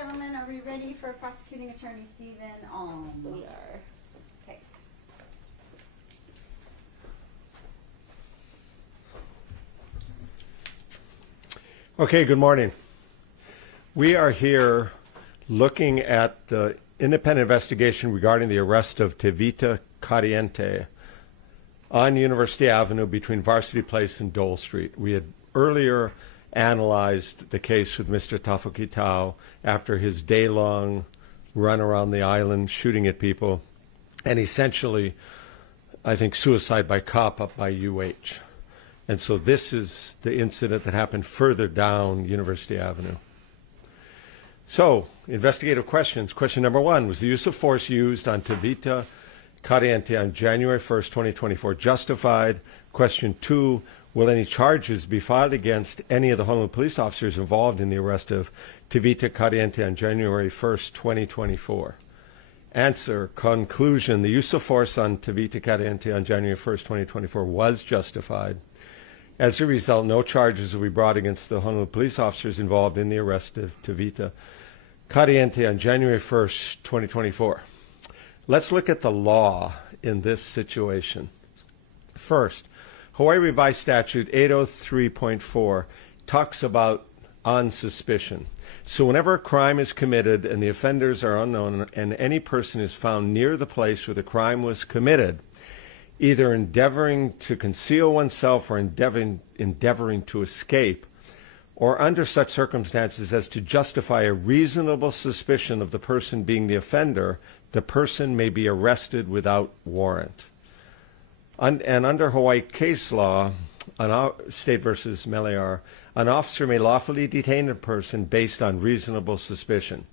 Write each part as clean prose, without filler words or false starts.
gentlemen, are we ready for Prosecuting Attorney Stephen Alm? We are. Okay. Okay, good morning. We are here looking at the independent investigation regarding the arrest of Tevita Cariente on University Avenue between Varsity Place and Dole Street. We had earlier analyzed the case with Mr. Tafukitau after his day-long run around the island shooting at people, and essentially, I think, suicide by cop up by UH. And so this is the incident that happened further down University Avenue. So, investigative questions. Question number one, was the use of force used on Tevita Cariente on January 1st, 2024 justified? Question two, will any charges be filed against any of the Honolulu police officers involved in the arrest of Tevita Cariente on January 1st, 2024? Answer, conclusion, the use of force on Tevita Cariente on January 1st, 2024 was justified. As a result, no charges will be brought against the Honolulu police officers involved in the arrest of Tevita Cariente on January 1st, 2024. Let's look at the law in this situation. First, Hawaii Revised Statute 803.4 talks about on suspicion. So whenever a crime is committed and the offenders are unknown and any person is found near the place where the crime was committed, either endeavoring to conceal oneself or endeavoring to escape, or under such circumstances as to justify a reasonable suspicion of the person being the offender, the person may be arrested without warrant. And under Hawaii case law, State versus Meliar, an officer may lawfully detain a person based on reasonable suspicion.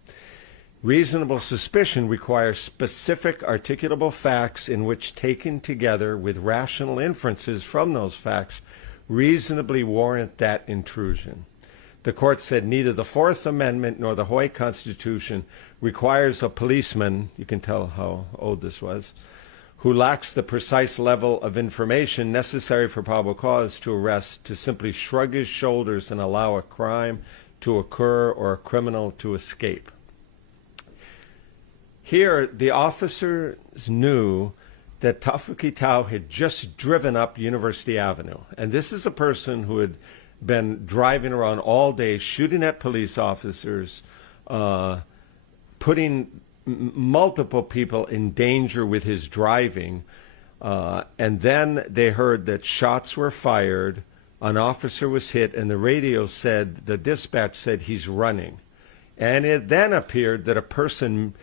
Reasonable suspicion requires specific articulable facts in which, taken together with rational inferences from those facts, reasonably warrant that intrusion. The court said neither the Fourth Amendment nor the Hawaii Constitution requires a policeman, you can tell how old this was, who lacks the precise level of information necessary for probable cause to arrest to simply shrug his shoulders and allow a crime to occur or a criminal to escape. Here, the officers knew that Tafukitau had just driven up University Avenue. And this is a person who had been driving around all day, shooting at police officers, putting multiple people in danger with his driving. And then they heard that shots were fired, an officer was hit, and the radio said, the dispatch said he's running. And it then appeared that a person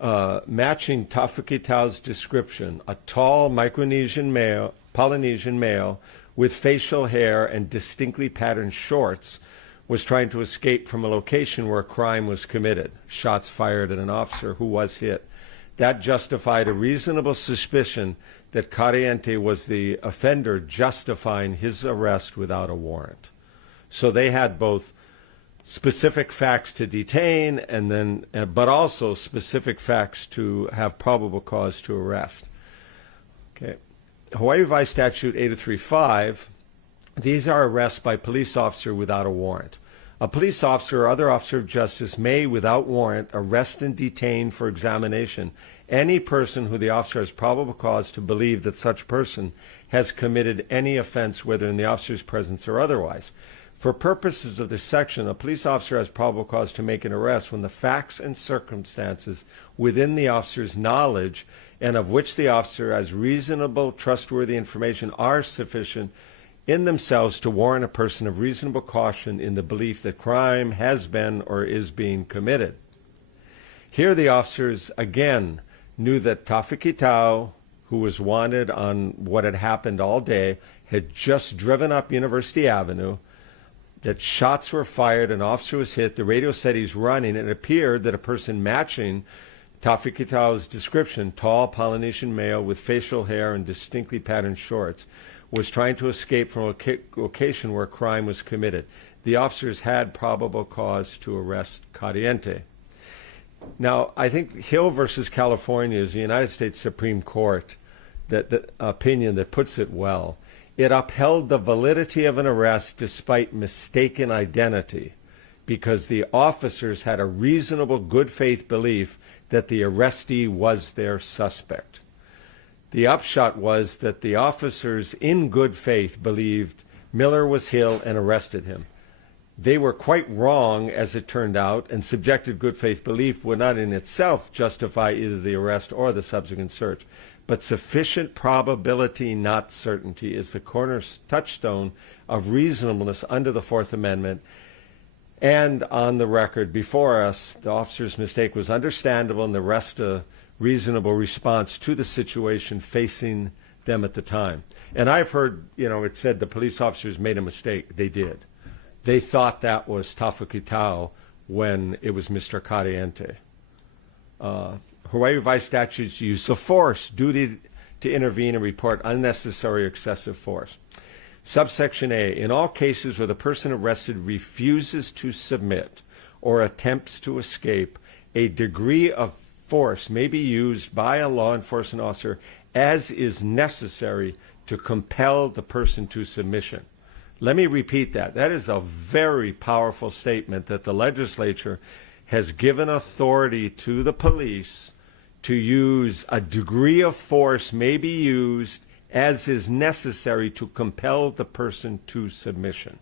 matching Tafukitau's description, a tall Micronesian male, Polynesian male with facial hair and distinctly patterned shorts, was trying to escape from a location where a crime was committed. Shots fired at an officer who was hit. That justified a reasonable suspicion that Cariente was the offender, justifying his arrest without a warrant. So they had both specific facts to detain and then, but also specific facts to have probable cause to arrest. Okay. Hawaii Revised Statute 803.5, these are arrests by police officer without a warrant. A police officer or other officer of justice may, without warrant, arrest and detain for examination any person who the officer has probable cause to believe that such person has committed any offense, whether in the officer's presence or otherwise. For purposes of this section, a police officer has probable cause to make an arrest when the facts and circumstances within the officer's knowledge and of which the officer has reasonable, trustworthy information are sufficient in themselves to warrant a person of reasonable caution in the belief that crime has been or is being committed. Here the officers, again, knew that Tafukitau, who was wanted on what had happened all day, had just driven up University Avenue, that shots were fired, an officer was hit, the radio said he's running, and it appeared that a person matching Tafukitau's description, tall Polynesian male with facial hair and distinctly patterned shorts, was trying to escape from a location where a crime was committed. The officers had probable cause to arrest Cariente. Now, I think Hill versus California is the United States Supreme Court that opinion that puts it well. It upheld the validity of an arrest despite mistaken identity because the officers had a reasonable good faith belief that the arrestee was their suspect. The upshot was that the officers in good faith believed Miller was Hill and arrested him. They were quite wrong, as it turned out, and subjective good faith belief would not in itself justify either the arrest or the subsequent search. But sufficient probability, not certainty, is the touchstone of reasonableness under the Fourth Amendment. And on the record before us, the officer's mistake was understandable and the rest a reasonable response to the situation facing them at the time. And I've heard, it said the police officers made a mistake. They did. They thought that was Tafukitau when it was Mr. Cariente. Hawaii Revised Statutes use of force, duty to intervene and report unnecessary or excessive force. Subsection A, in all cases where the person arrested refuses to submit or attempts to escape, a degree of force may be used by a law enforcement officer as is necessary to compel the person to submission. Let me repeat that. That is a very powerful statement that the legislature has given authority to the police to use a degree of force may be used as is necessary to compel the person to submission.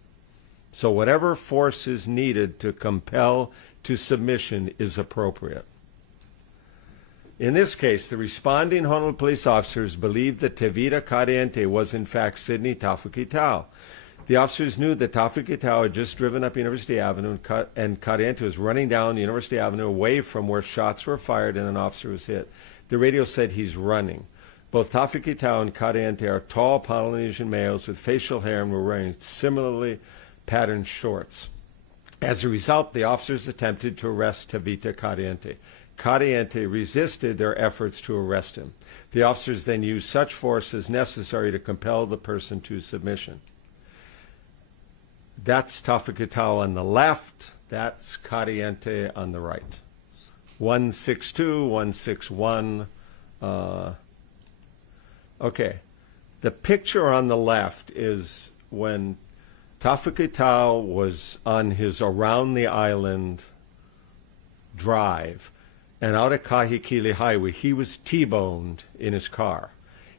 So whatever force is needed to compel to submission is appropriate. In this case, the responding Honolulu police officers believed that Tevita Cariente was in fact Sidney Tafukitau. The officers knew that Tafukitau had just driven up University Avenue and Cariente was running down University Avenue away from where shots were fired and an officer was hit. The radio said he's running. Both Tafukitau and Cariente are tall Polynesian males with facial hair and were wearing similarly patterned shorts. As a result, the officers attempted to arrest Tevita Cariente. Cariente resisted their efforts to arrest him. The officers then used such force as necessary to compel the person to submission. That's Tafukitau on the left. That's Cariente on the right. 162, 161. Okay. The picture on the left is when Tafukitau was on his around the island drive, and out at Kahikili Highway, he was T-boned in his car.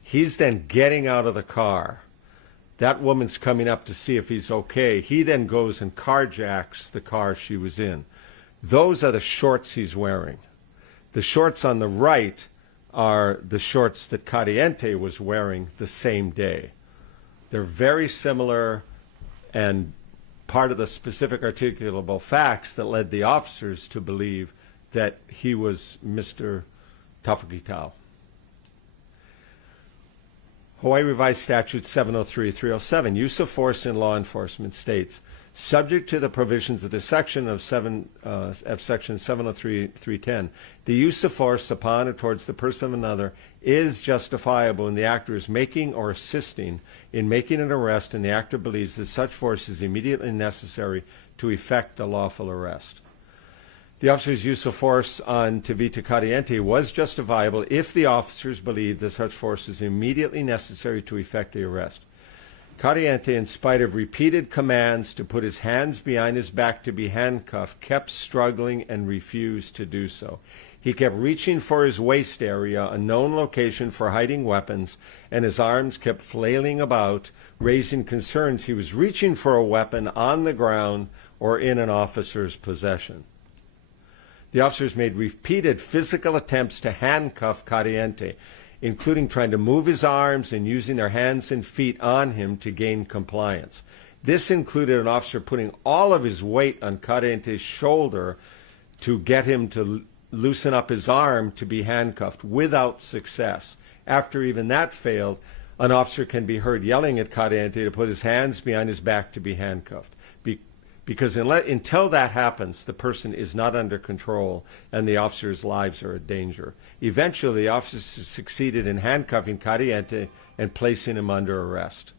He's then getting out of the car. That woman's coming up to see if he's okay. He then goes and carjacks the car she was in. Those are the shorts he's wearing. The shorts on the right are the shorts that Cariente was wearing the same day. They're very similar and part of the specific articulable facts that led the officers to believe that he was Mr. Tafukitau. Hawaii Revised Statute 703-307, use of force in law enforcement states, subject to the provisions of the section of section 703-310, the use of force upon or towards the person of another is justifiable when the actor is making or assisting in making an arrest and the actor believes that such force is immediately necessary to effect a lawful arrest. The officer's use of force on Tevita Cariente was justifiable if the officers believed that such force was immediately necessary to effect the arrest. Cariente, in spite of repeated commands to put his hands behind his back to be handcuffed, kept struggling and refused to do so. He kept reaching for his waist area, a known location for hiding weapons, and his arms kept flailing about, raising concerns he was reaching for a weapon on the ground or in an officer's possession. The officers made repeated physical attempts to handcuff Cariente, including trying to move his arms and using their hands and feet on him to gain compliance. This included an officer putting all of his weight on Cariente's shoulder to get him to loosen up his arm to be handcuffed without success. After even that failed, an officer can be heard yelling at Cariente to put his hands behind his back to be handcuffed. Because until that happens, the person is not under control and the officer's lives are in danger. Eventually, the officers succeeded in handcuffing Cariente and placing him under arrest.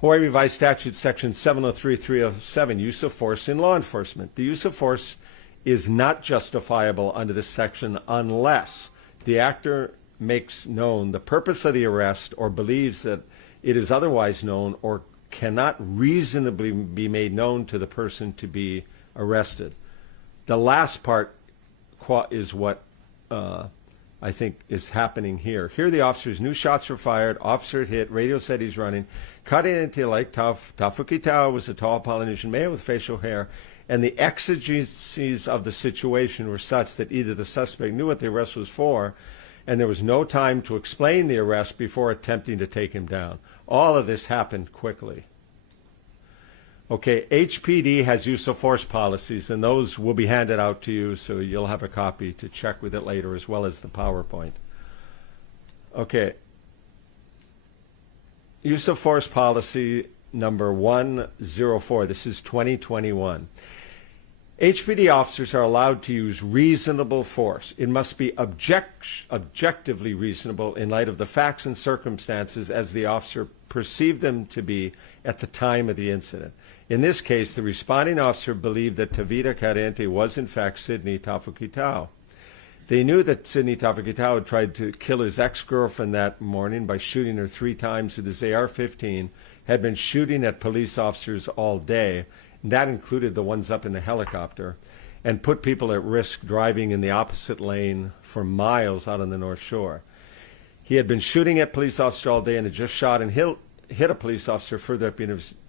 Hawaii Revised Statute Section 703-307, use of force in law enforcement. The use of force is not justifiable under this section unless the actor makes known the purpose of the arrest or believes that it is otherwise known or cannot reasonably be made known to the person to be arrested. The last part is what I think is happening here. Here the officers knew shots were fired, officer hit, radio said he's running. Kariente, like Tafuki Tau, was a tall Polynesian male with facial hair, and the exigencies of the situation were such that either the suspect knew what the arrest was for, and there was no time to explain the arrest before attempting to take him down. All of this happened quickly. Okay, HPD has use of force policies, and those will be handed out to you, so you'll have a copy to check with it later, as well as the PowerPoint. Okay. Use of force policy number 104. This is 2021. HPD officers are allowed to use reasonable force. It must be objectively reasonable in light of the facts and circumstances as the officer perceived them to be at the time of the incident. In this case, the responding officer believed that Tavita Kariente was in fact Sidney Tafuki Tau. They knew that Sidney Tafuki Tau had tried to kill his ex-girlfriend that morning by shooting her 3 times with his AR-15, had been shooting at police officers all day, and that included the ones up in the helicopter, and put people at risk driving in the opposite lane for miles out on the North Shore. He had been shooting at police officers all day and had just shot and hit a police officer further up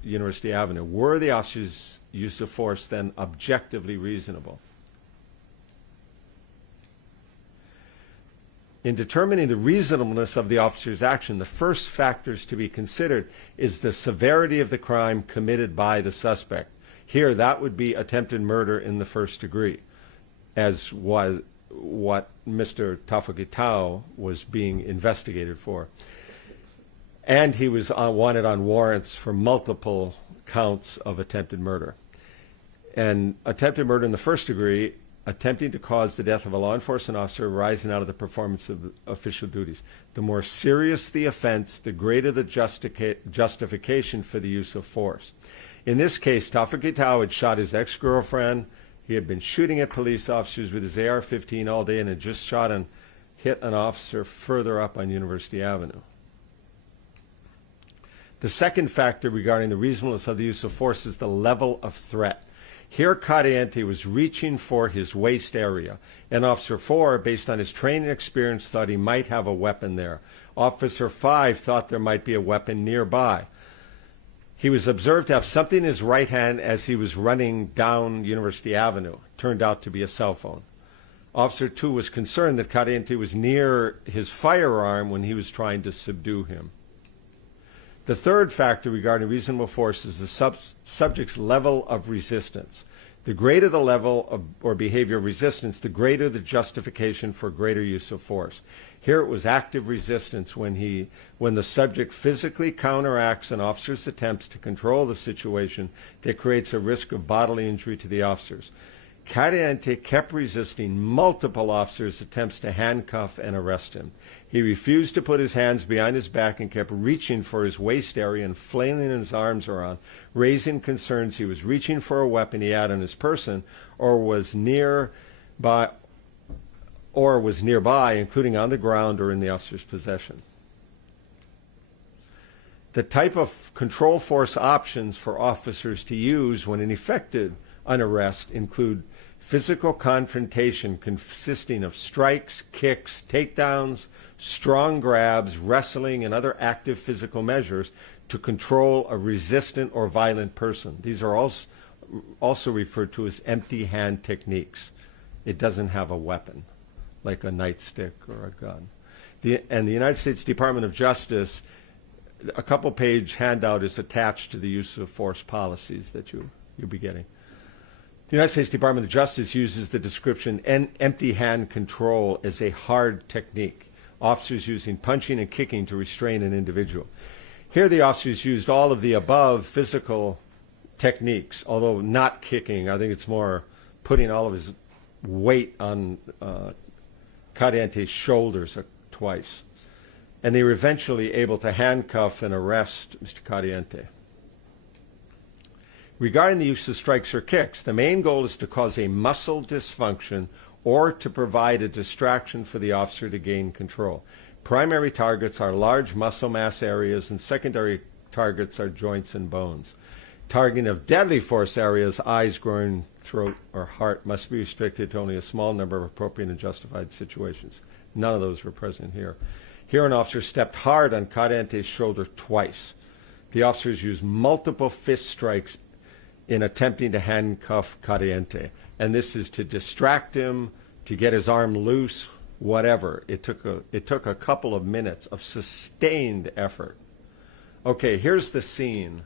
University Avenue. Were the officers' use of force then objectively reasonable? In determining the reasonableness of the officer's action, the first factors to be considered is the severity of the crime committed by the suspect. Here, that would be attempted murder in the first degree, as was what Mr. Tafuki Tau was being investigated for. And he was wanted on warrants for multiple counts of attempted murder. And attempted murder in the first degree, attempting to cause the death of a law enforcement officer arising out of the performance of official duties. The more serious the offense, the greater the justification for the use of force. In this case, Tafuki Tau had shot his ex-girlfriend. He had been shooting at police officers with his AR-15 all day and had just shot and hit an officer further up on University Avenue. The second factor regarding the reasonableness of the use of force is the level of threat. Here, Kariente was reaching for his waist area, and Officer 4, based on his training experience, thought he might have a weapon there. Officer 5 thought there might be a weapon nearby. He was observed to have something in his right hand as he was running down University Avenue. It turned out to be a cell phone. Officer 2 was concerned that Kariente was near his firearm when he was trying to subdue him. The third factor regarding reasonable force is the subject's level of resistance. The greater the level of or behavior of resistance, the greater the justification for greater use of force. Here it was active resistance when the subject physically counteracts an officer's attempts to control the situation that creates a risk of bodily injury to the officers. Kariente kept resisting multiple officers' attempts to handcuff and arrest him. He refused to put his hands behind his back and kept reaching for his waist area and flailing his arms around, raising concerns he was reaching for a weapon he had on his person or was nearby, including on the ground or in the officer's possession. The type of control force options for officers to use when effected on arrest include physical confrontation consisting of strikes, kicks, takedowns, strong grabs, wrestling, and other active physical measures to control a resistant or violent person. These are also referred to as empty hand techniques. It doesn't have a weapon, like a nightstick or a gun. And the United States Department of Justice, a couple-page handout is attached to the use of force policies that you'll be getting. The United States Department of Justice uses the description empty hand control as a hard technique, officers using punching and kicking to restrain an individual. Here the officers used all of the above physical techniques, although not kicking. I think it's more putting all of his weight on Kariente's shoulders twice. And they were eventually able to handcuff and arrest Mr. Kariente. Regarding the use of strikes or kicks, the main goal is to cause a muscle dysfunction or to provide a distraction for the officer to gain control. Primary targets are large muscle mass areas, and secondary targets are joints and bones. Targeting of deadly force areas, eyes, groin, throat, or heart, must be restricted to only a small number of appropriate and justified situations. None of those were present here. Here, an officer stepped hard on Caliente's shoulder twice. The officers used multiple fist strikes in attempting to handcuff Caliente. And this is to distract him, to get his arm loose, whatever. It took a couple of minutes of sustained effort. Okay, here's the scene.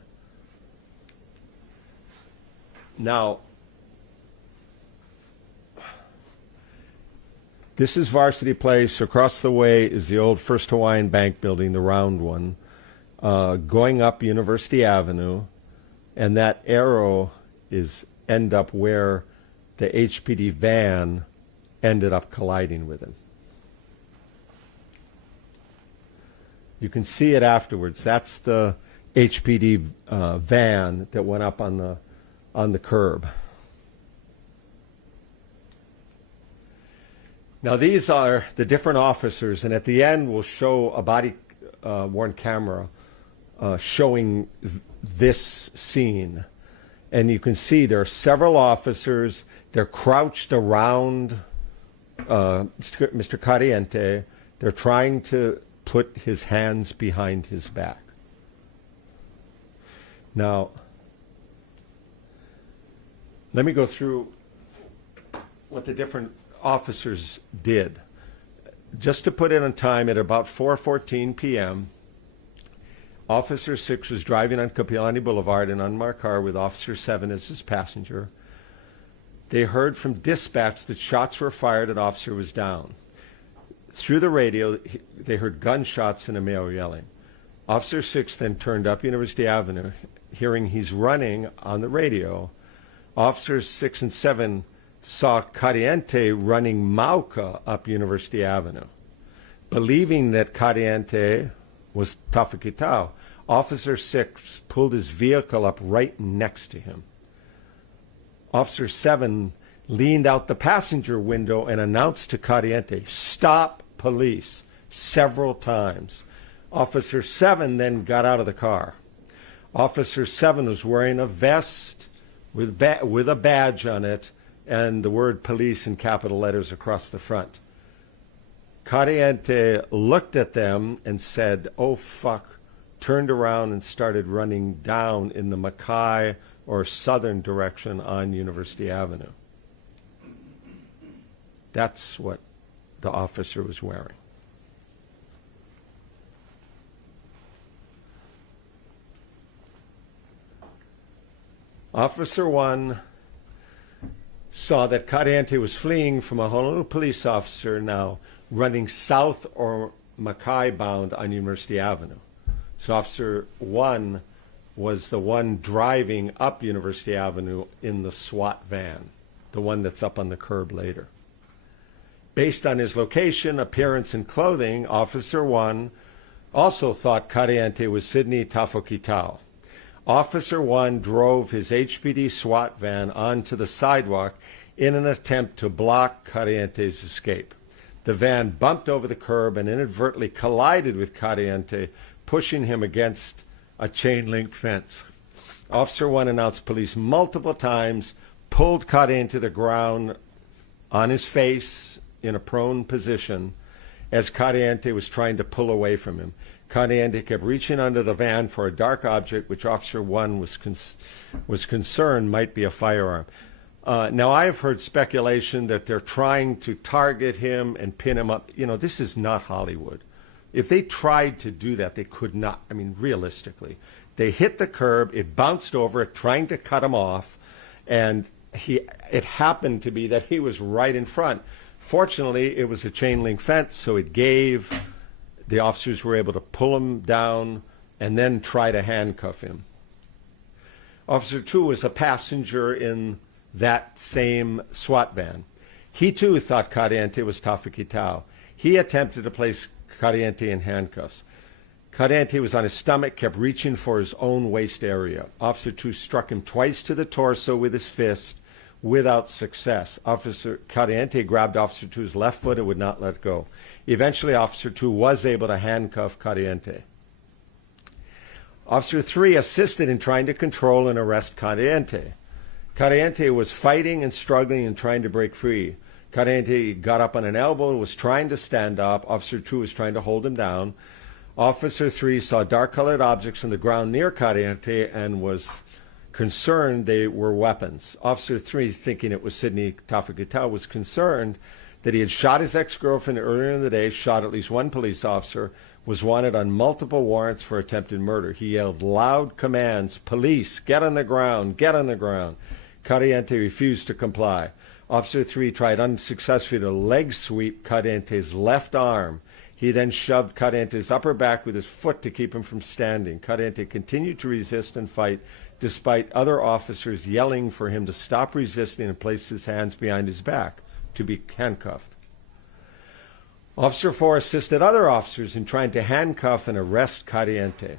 Now, this is Varsity Place. Across the way is the old First Hawaiian Bank building, the round one, going up University Avenue, and that arrow end up where the HPD van ended up colliding with him. You can see it afterwards. That's the HPD van that went up on the curb. Now these are the different officers, and at the end we'll show a body worn camera showing this scene. And you can see there are several officers. They're crouched around Mr. Caliente. They're trying to put his hands behind his back. Now, let me go through what the different officers did. Just to put it on time, at about 4:14 p.m., Officer 6 was driving on Kapiolani Boulevard in an unmarked car with Officer 7 as his passenger. They heard from dispatch that shots were fired and Officer was down. Through the radio, they heard gunshots and a male yelling. Officer 6 then turned up University Avenue, hearing he's running on the radio. Officers 6 and 7 saw Caliente running Mauka up University Avenue. Believing that Caliente was Tafakitao, Officer 6 pulled his vehicle up right next to him. Officer 7 leaned out the passenger window and announced to Caliente, "Stop, police," several times. Officer 7 then got out of the car. Officer 7 was wearing a vest with a badge on it and the word police in capital letters across the front. Caliente looked at them and said, "Oh, fuck," turned around and started running down in the Mackay or southern direction on University Avenue. That's what the officer was wearing. Officer 1 saw that Caliente was fleeing from a Honolulu police officer now running south or Mackay bound on University Avenue. So Officer 1 was the one driving up University Avenue in the SWAT van, the one that's up on the curb later. Based on his location, appearance, and clothing, Officer 1 also thought Caliente was Sidney Tafokitau. Officer 1 drove his HPD SWAT van onto the sidewalk in an attempt to block Caliente's escape. The van bumped over the curb and inadvertently collided with Caliente, pushing him against a chain-link fence. Officer 1 announced police multiple times, pulled Caliente to the ground on his face in a prone position as Caliente was trying to pull away from him. Caliente kept reaching under the van for a dark object, which Officer 1 was concerned might be a firearm. Now, I have heard speculation that they're trying to target him and pin him up. You know, this is not Hollywood. If they tried to do that, they could not. I mean, realistically. They hit the curb, it bounced over it, trying to cut him off, and it happened to be that he was right in front. Fortunately, it was a chain-link fence, so it gave. The officers were able to pull him down and then try to handcuff him. Officer 2 was a passenger in that same SWAT van. He too thought Caliente was Tafakitau. He attempted to place Caliente in handcuffs. Caliente was on his stomach, kept reaching for his own waist area. Officer 2 struck him twice to the torso with his fist without success. Officer Caliente grabbed Officer 2's left foot and would not let go. Eventually, Officer 2 was able to handcuff Caliente. Officer 3 assisted in trying to control and arrest Caliente. Caliente was fighting and struggling and trying to break free. Caliente got up on an elbow and was trying to stand up. Officer 2 was trying to hold him down. Officer 3 saw dark-colored objects on the ground near Caliente and was concerned they were weapons. Officer 3, thinking it was Sidney Tafakitau, was concerned that he had shot his ex-girlfriend earlier in the day, shot at least one police officer, was wanted on multiple warrants for attempted murder. He yelled loud commands, "Police, get on the ground, get on the ground." Caliente refused to comply. Officer 3 tried unsuccessfully to leg sweep Caliente's left arm. He then shoved Caliente's upper back with his foot to keep him from standing. Caliente continued to resist and fight, despite other officers yelling for him to stop resisting and place his hands behind his back to be handcuffed. Officer 4 assisted other officers in trying to handcuff and arrest Caliente,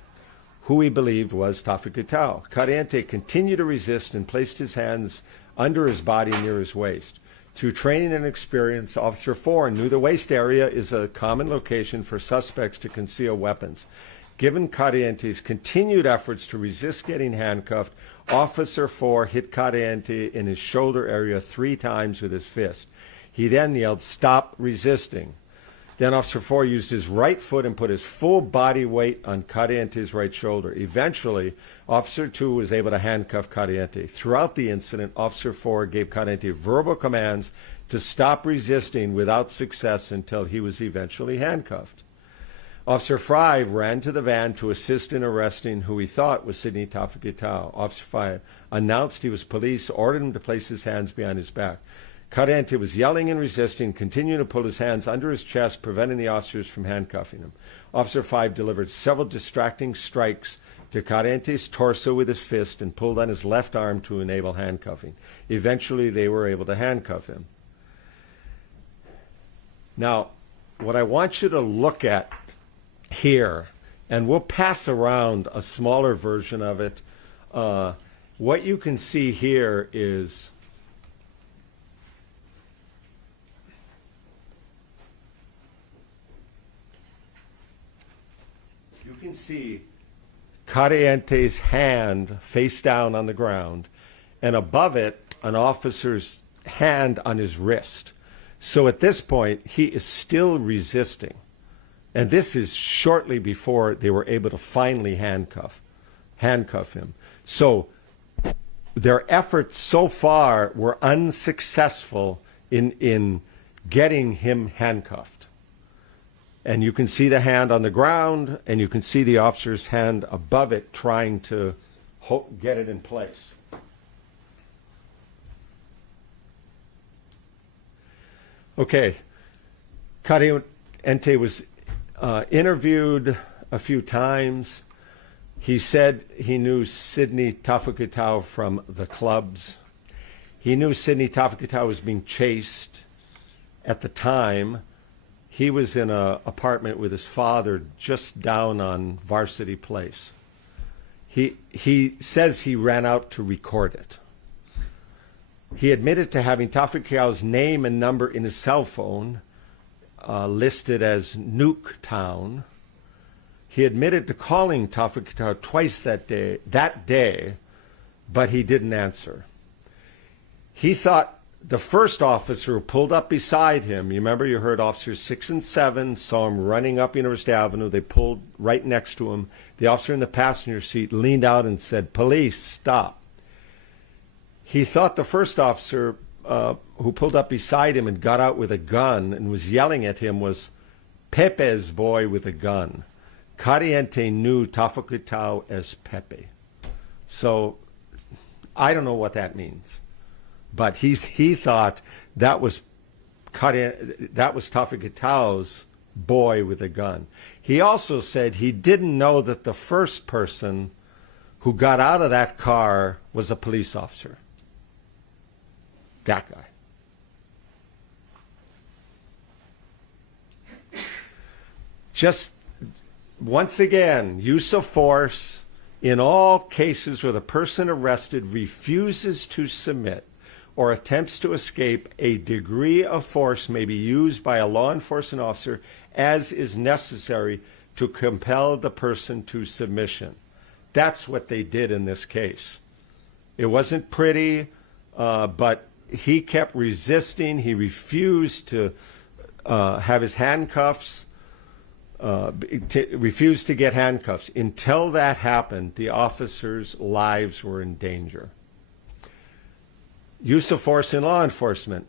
who he believed was Tafakitau. Caliente continued to resist and placed his hands under his body near his waist. Through training and experience, Officer 4 knew the waist area is a common location for suspects to conceal weapons. Given Caliente's continued efforts to resist getting handcuffed, Officer 4 hit Caliente in his shoulder area 3 times with his fist. He then yelled, "Stop resisting." Then Officer 4 used his right foot and put his full body weight on Caliente's right shoulder. Eventually, Officer 2 was able to handcuff Caliente. Throughout the incident, Officer 4 gave Caliente verbal commands to stop resisting without success until he was eventually handcuffed. Officer 5 ran to the van to assist in arresting who he thought was Sidney Tafakitau. Officer 5 announced he was police, ordered him to place his hands behind his back. Caliente was yelling and resisting, continuing to pull his hands under his chest, preventing the officers from handcuffing him. Officer 5 delivered several distracting strikes to Caliente's torso with his fist and pulled on his left arm to enable handcuffing. Eventually, they were able to handcuff him. Now, what I want you to look at here, and we'll pass around a smaller version of it. What you can see here is you can see Caliente's hand face down on the ground, and above it, an officer's hand on his wrist. So at this point, he is still resisting. And this is shortly before they were able to finally handcuff him. So their efforts so far were unsuccessful in getting him handcuffed. And you can see the hand on the ground, and you can see the officer's hand above it trying to get it in place. Okay, Caliente was interviewed a few times. He said he knew Sidney Tafakitau from the clubs. He knew Sidney Tafakitau was being chased. At the time, he was in an apartment with his father just down on Varsity Place. He says he ran out to record it. He admitted to having Tafakitau's name and number in his cell phone, listed as Nuke Town. He admitted to calling Tafakitau twice that day, but he didn't answer. He thought the first officer who pulled up beside him, you remember you heard officers 6 and 7 saw him running up University Avenue. They pulled right next to him. The officer in the passenger seat leaned out and said, "Police, stop." He thought the first officer who pulled up beside him and got out with a gun and was yelling at him was Pepe's boy with a gun. Caliente knew Tafakitau as Pepe. So I don't know what that means, but he thought that was Tafakitau's boy with a gun. He also said he didn't know that the first person who got out of that car was a police officer. That guy. Just once again, use of force in all cases where the person arrested refuses to submit or attempts to escape, a degree of force may be used by a law enforcement officer as is necessary to compel the person to submission. That's what they did in this case. It wasn't pretty, but he kept resisting. He refused to have his handcuffs, refused to get handcuffs. Until that happened, the officers' lives were in danger. Use of force in law enforcement.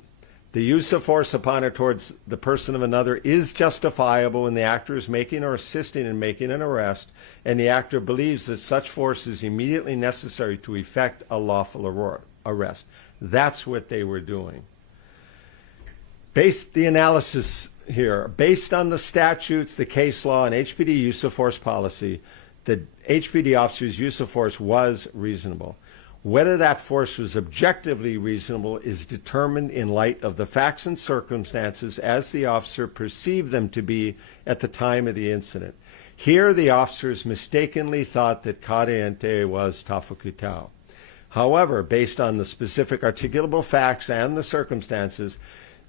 The use of force upon or towards the person of another is justifiable when the actor is making or assisting in making an arrest, and the actor believes that such force is immediately necessary to effect a lawful arrest. That's what they were doing. The analysis here, based on the statutes, the case law, and HPD use of force policy, the HPD officer's use of force was reasonable. Whether that force was objectively reasonable is determined in light of the facts and circumstances as the officer perceived them to be at the time of the incident. Here, the officers mistakenly thought that Kariente was Tafukutau. However, based on the specific articulable facts and the circumstances,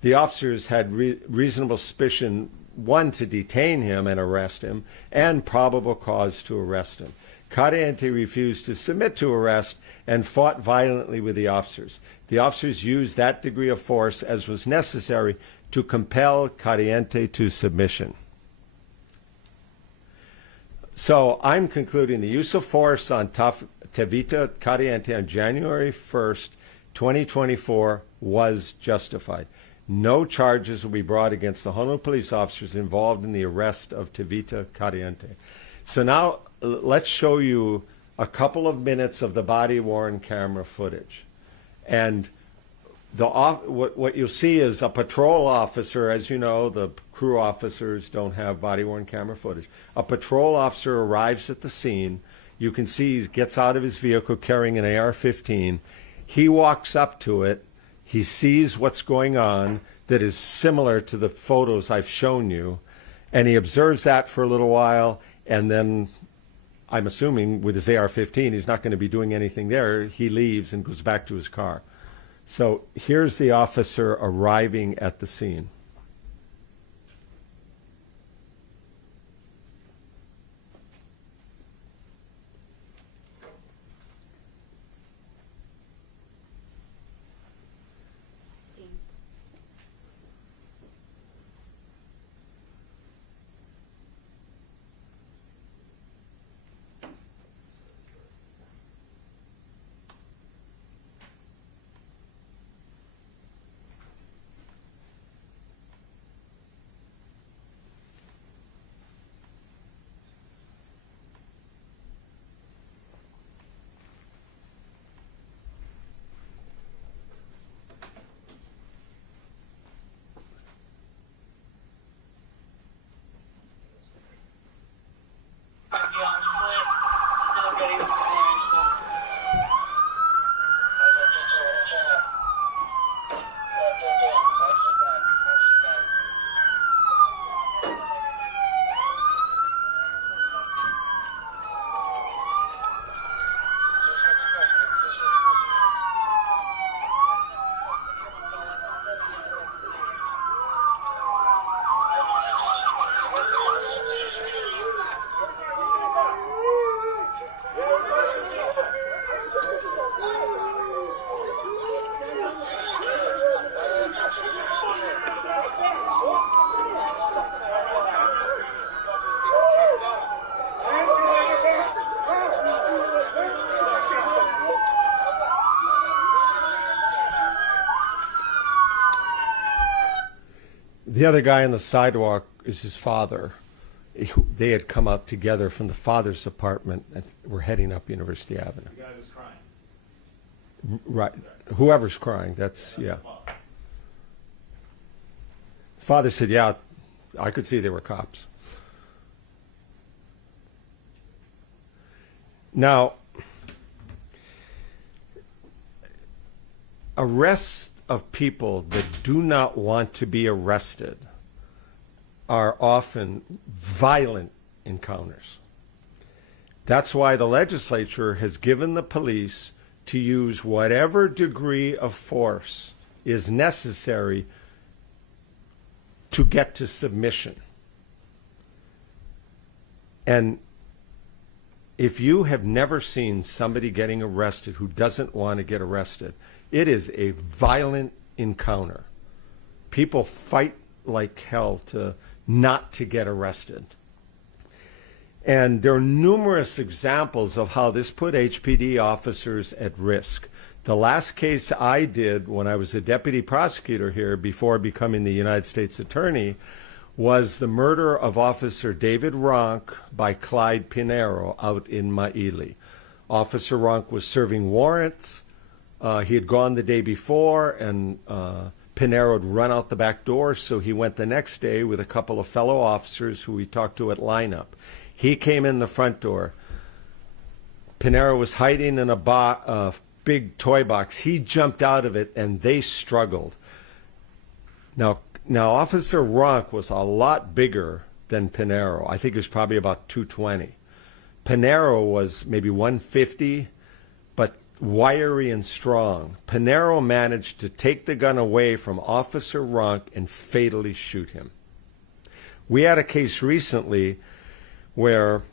the officers had reasonable suspicion, one, to detain him and arrest him, and probable cause to arrest him. Kariente refused to submit to arrest and fought violently with the officers. The officers used that degree of force as was necessary to compel Kariente to submission. So I'm concluding the use of force on Tevita Kariente on January 1st, 2024 was justified. No charges will be brought against the Honolulu police officers involved in the arrest of Tevita Kariente. So now let's show you a couple of minutes of the body-worn camera footage. And what you'll see is a patrol officer. As you know, the crew officers don't have body-worn camera footage. A patrol officer arrives at the scene. You can see he gets out of his vehicle carrying an AR-15. He walks up to it. He sees what's going on that is similar to the photos I've shown you. And he observes that for a little while, and then I'm assuming with his AR-15, he's not going to be doing anything there. He leaves and goes back to his car. So here's the officer arriving at the scene. The other guy on the sidewalk is his father. They had come out together from the father's apartment and were heading up University Avenue. The guy who's crying. Right. Whoever's crying, that's yeah. Father said, yeah, I could see they were cops. Now, arrests of people that do not want to be arrested are often violent encounters. That's why the legislature has given the police to use whatever degree of force is necessary to get to submission. And if you have never seen somebody getting arrested who doesn't want to get arrested, it is a violent encounter. People fight like hell not to get arrested. And there are numerous examples of how this put HPD officers at risk. The last case I did when I was a deputy prosecutor here before becoming the United States Attorney was the murder of Officer David Ronk by Clyde Pinero out in Maili. Officer Ronk was serving warrants. He had gone the day before, and Pinero had run out the back door, so he went the next day with a couple of fellow officers who he talked to at lineup. He came in the front door. Pinero was hiding in a big toy box. He jumped out of it, and they struggled. Now Officer Ronk was a lot bigger than Pinero. I think he was probably about 220. Pinero was maybe 150, but wiry and strong. Pinero managed to take the gun away from Officer Ronk and fatally shoot him. We had a case recently where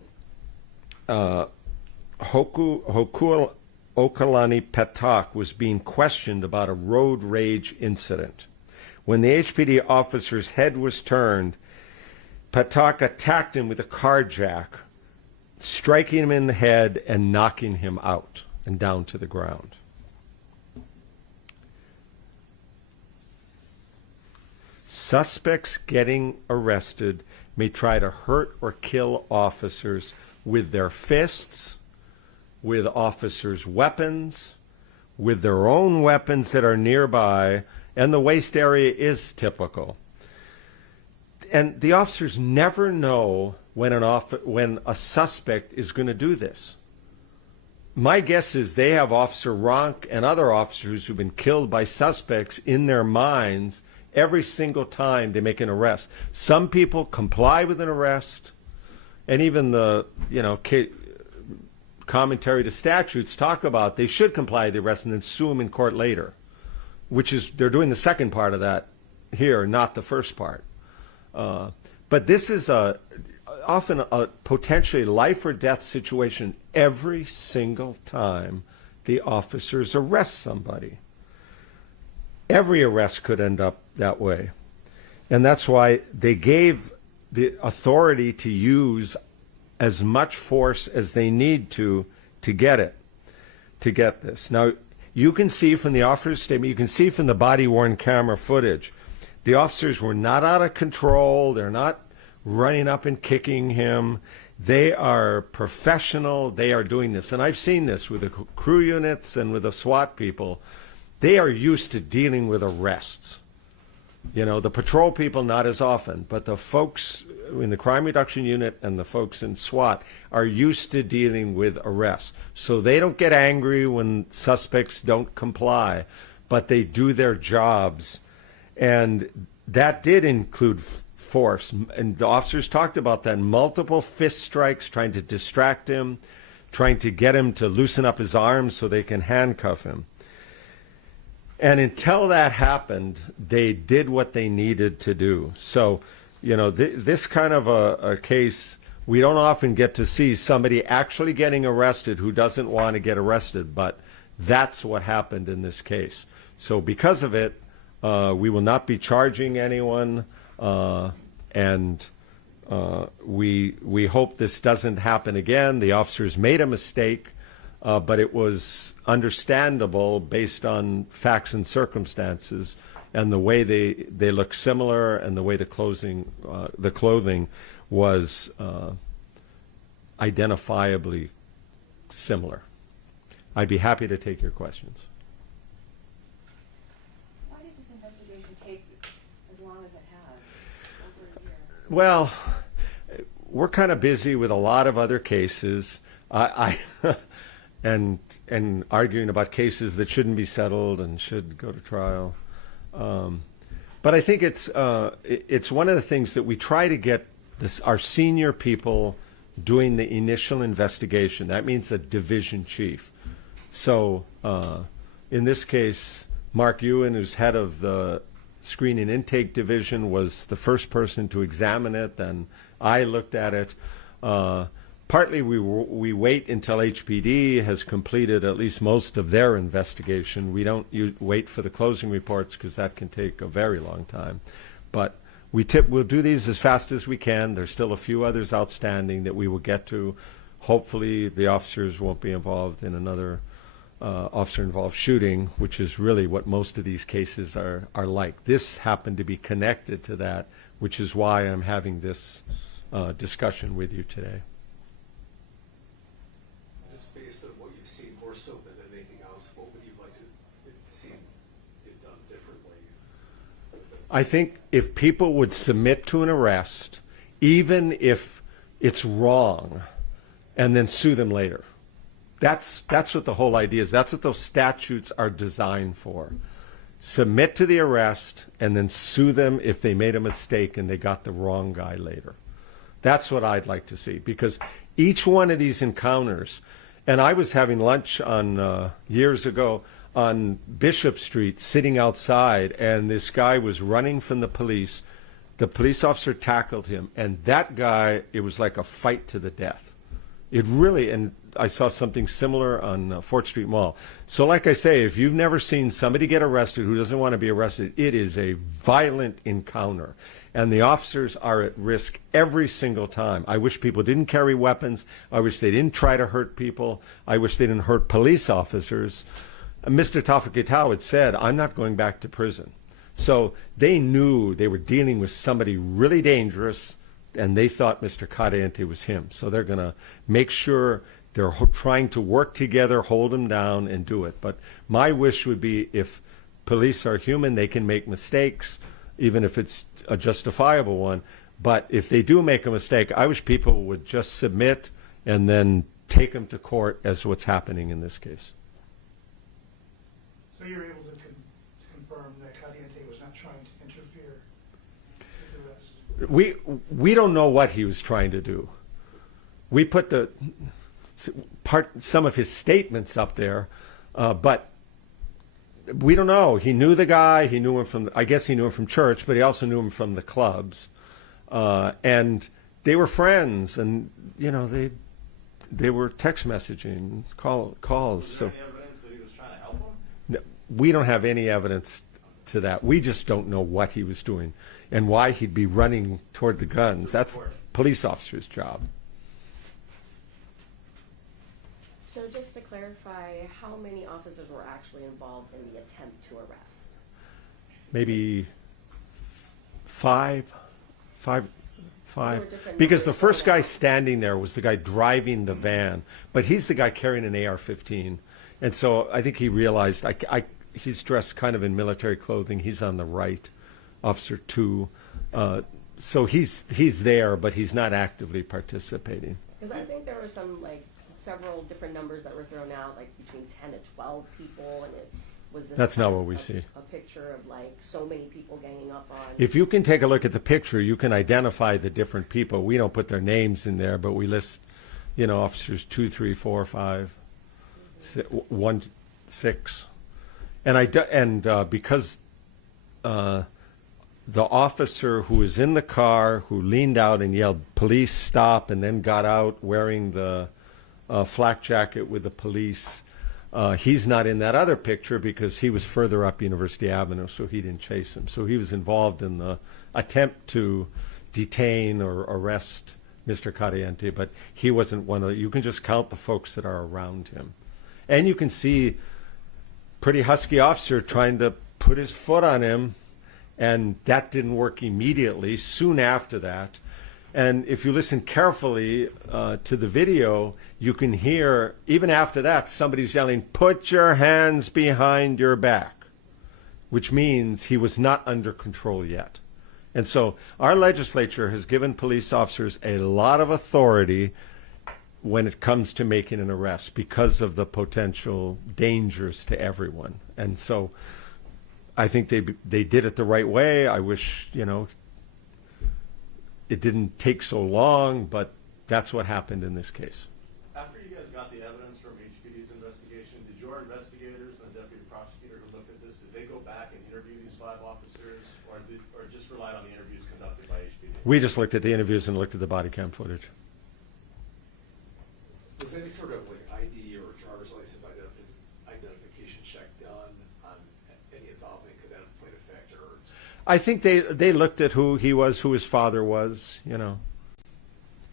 Hoku Okalani Petak was being questioned about a road rage incident. When the HPD officer's head was turned, Petak attacked him with a car jack, striking him in the head and knocking him out and down to the ground. Suspects getting arrested may try to hurt or kill officers with their fists, with officers' weapons, with their own weapons that are nearby, and the waist area is typical. And the officers never know when a suspect is going to do this. My guess is they have Officer Ronk and other officers who've been killed by suspects in their minds every single time they make an arrest. Some people comply with an arrest, and even the commentary to statutes talk about they should comply with the arrest and then sue them in court later, which is they're doing the second part of that here, not the first part. But this is often a potentially life or death situation every single time the officers arrest somebody. Every arrest could end up that way. And that's why they gave the authority to use as much force as they need to get this. Now, you can see from the officer's statement, you can see from the body-worn camera footage, the officers were not out of control. They're not running up and kicking him. They are professional. They are doing this. And I've seen this with the crew units and with the SWAT people. They are used to dealing with arrests. The patrol people, not as often, but the folks in the crime reduction unit and the folks in SWAT are used to dealing with arrests. So they don't get angry when suspects don't comply, but they do their jobs. And that did include force. And the officers talked about that. Multiple fist strikes, trying to distract him, trying to get him to loosen up his arms so they can handcuff him. And until that happened, they did what they needed to do. So, this kind of a case, we don't often get to see somebody actually getting arrested who doesn't want to get arrested, but that's what happened in this case. So because of it, we will not be charging anyone, and we hope this doesn't happen again. The officers made a mistake. But it was understandable based on facts and circumstances and the way they look similar and the way the clothing was identifiably similar. I'd be happy to take your questions. Why did this investigation take as long as it has? Over a year. Well, we're kind of busy with a lot of other cases. And arguing about cases that shouldn't be settled and should go to trial. But I think it's one of the things that we try to get our senior people doing the initial investigation. That means a division chief. So in this case, Mark Ewan, who's head of the screen and intake division, was the first person to examine it. Then I looked at it. partly we wait until HPD has completed at least most of their investigation. We don't wait for the closing reports because that can take a very long time. But we'll do these as fast as we can. There's still a few others outstanding that we will get to. Hopefully the officers won't be involved in another officer-involved shooting, which is really what most of these cases are like. This happened to be connected to that, which is why I'm having this discussion with you today. Just based on what you've seen more so than anything else, what would you like to see it done differently? I think if people would submit to an arrest, even if it's wrong, and then sue them later. That's what the whole idea is. That's what those statutes are designed for. Submit to the arrest and then sue them if they made a mistake and they got the wrong guy later. That's what I'd like to see, because each one of these encounters, and I was having lunch on years ago on Bishop Street, sitting outside, and this guy was running from the police. The police officer tackled him, and that guy, it was like a fight to the death. It really, and I saw something similar on Fort Street Mall. So like I say, if you've never seen somebody get arrested who doesn't want to be arrested, it is a violent encounter. And the officers are at risk every single time. I wish people didn't carry weapons. I wish they didn't try to hurt people. I wish they didn't hurt police officers. Mr. Tafakitau had said, I'm not going back to prison. So they knew they were dealing with somebody really dangerous, and they thought Mr. Caliente was him. So they're going to make sure they're trying to work together, hold him down, and do it. But my wish would be, if police are human, they can make mistakes, even if it's a justifiable one. But if they do make a mistake, I wish people would just submit and then take them to court, as what's happening in this case. So you're able to confirm that Caliente was not trying to interfere with the arrest? We don't know what he was trying to do. We put some of his statements up there, but we don't know. He knew the guy. He knew him from, I guess he knew him from church, but he also knew him from the clubs. And they were friends, and they were text messaging, calls. Was So there any evidence that he was trying to help him? no, we don't have any evidence to that. We just don't know what he was doing and why he'd be running toward the guns. That's police officer's job. So just to clarify, how many officers were actually involved in the attempt to arrest? Maybe five. There were different Because the numbers first going guy out. standing there was the guy driving the van, but he's the guy carrying an AR-15. And so I think he realized, he's dressed kind of in military clothing. He's on the right, Officer 2. So he's there, but he's not actively participating. Because I think there were several different numbers that were thrown out, like between 10 to 12 people, and it was this That's not kind what of we see. A picture of so many people ganging up on. If you can take a look at the picture, you can identify the different people. We don't put their names in there, but we list, officers 2, 3, 4, 5, 1, 6. And because the officer who was in the car, who leaned out and yelled, "Police, stop," and then got out wearing the flak jacket with the police, he's not in that other picture because he was further up University Avenue, so he didn't chase him. So he was involved in the attempt to detain or arrest Mr. Caliente, but he wasn't one of the, you can just count the folks that are around him. And you can see pretty husky officer trying to put his foot on him, and that didn't work immediately. Soon after that, and if you listen carefully to the video, you can hear, even after that, somebody's yelling, "Put your hands behind your back," which means he was not under control yet. And so our legislature has given police officers a lot of authority when it comes to making an arrest because of the potential dangers to everyone. And so I think they did it the right way. I wish, it didn't take so long, but that's what happened in this case. After you guys got the evidence from HPD's investigation, did your investigators and the deputy prosecutor who looked at this, did they go back and interview these 5 officers, or just relied on the interviews conducted by HPD? We just looked at the interviews and looked at the body cam footage. Was any sort of like ID or driver's license identification check done on any involvement? Could that have played a factor? Or just... I think they looked at who he was, who his father was, you know,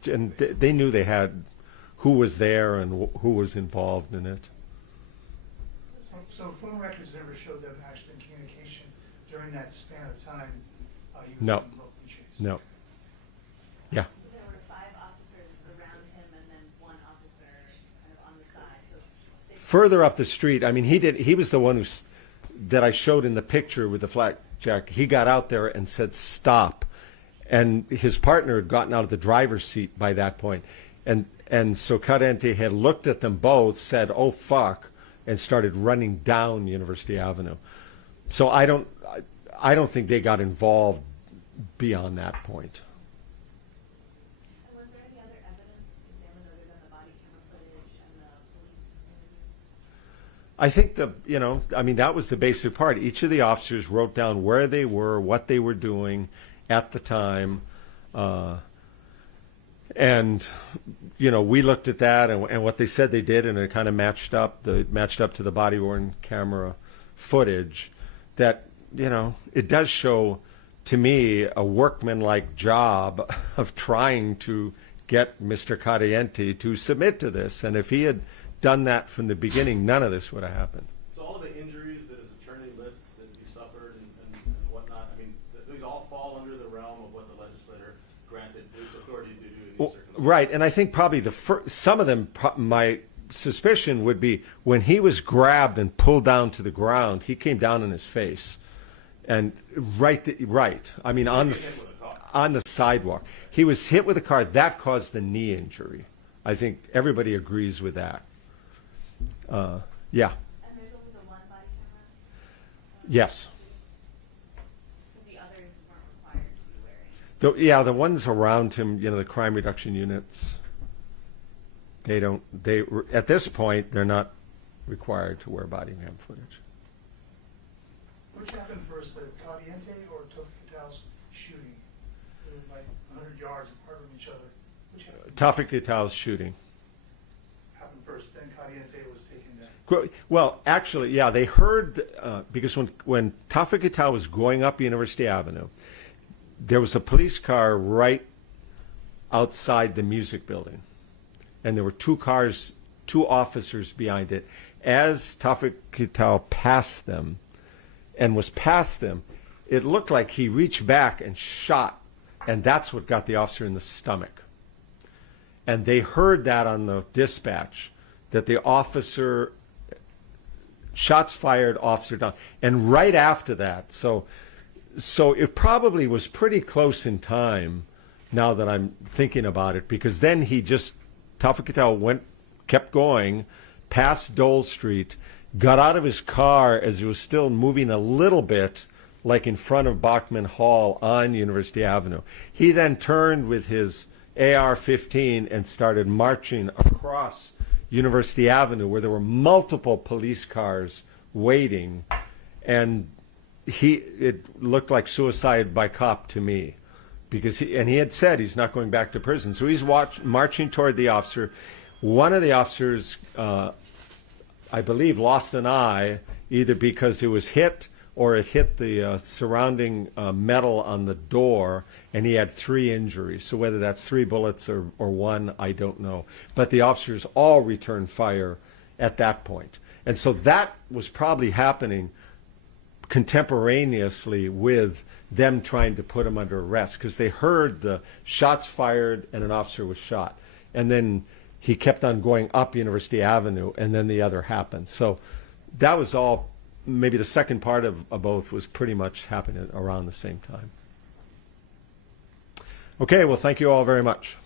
and they knew they had who was there and who was involved in it. So phone records never showed them actually in communication during that span of time. He was No. being broken chased. No. Yeah. So there were 5 officers around him and then 1 officer kind of on the side. So they Further up the street, I mean, he was the one that I showed in the picture with the flakjack. He got out there and said, "Stop." And his partner had gotten out of the driver's seat by that point. And so Caliente had looked at them both, said, "Oh, fuck," and started running down University Avenue. So I don't think they got involved beyond that point. And was there any other evidence examined other than the body camera footage and the police interview? I think that was the basic part. Each of the officers wrote down where they were, what they were doing at the time. And we looked at that and what they said they did, and it kind of matched up to the body-worn camera footage. That, it does show, to me, a workmanlike job of trying to get Mr. Caliente to submit to this. And if he had done that from the beginning, none of this would have happened. So all of the injuries that his attorney lists that he suffered and whatnot, I mean, these all fall under the realm of what the legislator granted police authority to do in these circumstances. Right, and I think probably some of them, my suspicion would be when he was grabbed and pulled down to the ground, he came down on his face. And right. I mean, on the sidewalk. He was hit with a car. That caused the knee injury. I think everybody agrees with that. Yeah. And there's only the 1 body camera? Yes. The others weren't required to be wearing? The ones around him, the crime reduction units, at this point, they're not required to wear body cam footage. Which happened first, the Caliente or Tofitau's shooting? They were like 100 yards apart from each other. Which happened? Tawfik Itau's shooting. Happened first, then Caliente was taken down. Well, actually, yeah, they heard, because when Tawfik Itau was going up University Avenue, there was a police car right outside the music building. And there were 2 officers behind it. As Tawfik Itau passed them, and was past them, it looked like he reached back and shot, and that's what got the officer in the stomach. And they heard that on the dispatch, that the officer, shots fired, officer down. And right after that, so it probably was pretty close in time, now that I'm thinking about it, because then Tawfik Itau kept going past Dole Street, got out of his car as he was still moving a little bit, like in front of Bachman Hall on University Avenue. He then turned with his AR-15 and started marching across University Avenue, where there were multiple police cars waiting, and it looked like suicide by cop to me, because he had said he's not going back to prison. So he's marching toward the officer. One of the officers, I believe, lost an eye, either because it was hit or it hit the surrounding metal on the door, and he had 3 injuries. So whether that's 3 bullets or 1, I don't know. But the officers all returned fire at that point. And so that was probably happening contemporaneously with them trying to put him under arrest, because they heard the shots fired and an officer was shot. And then he kept on going up University Avenue, and then the other happened. So that was all, maybe the second part of both was pretty much happening around the same time. Okay, well, thank you all very much.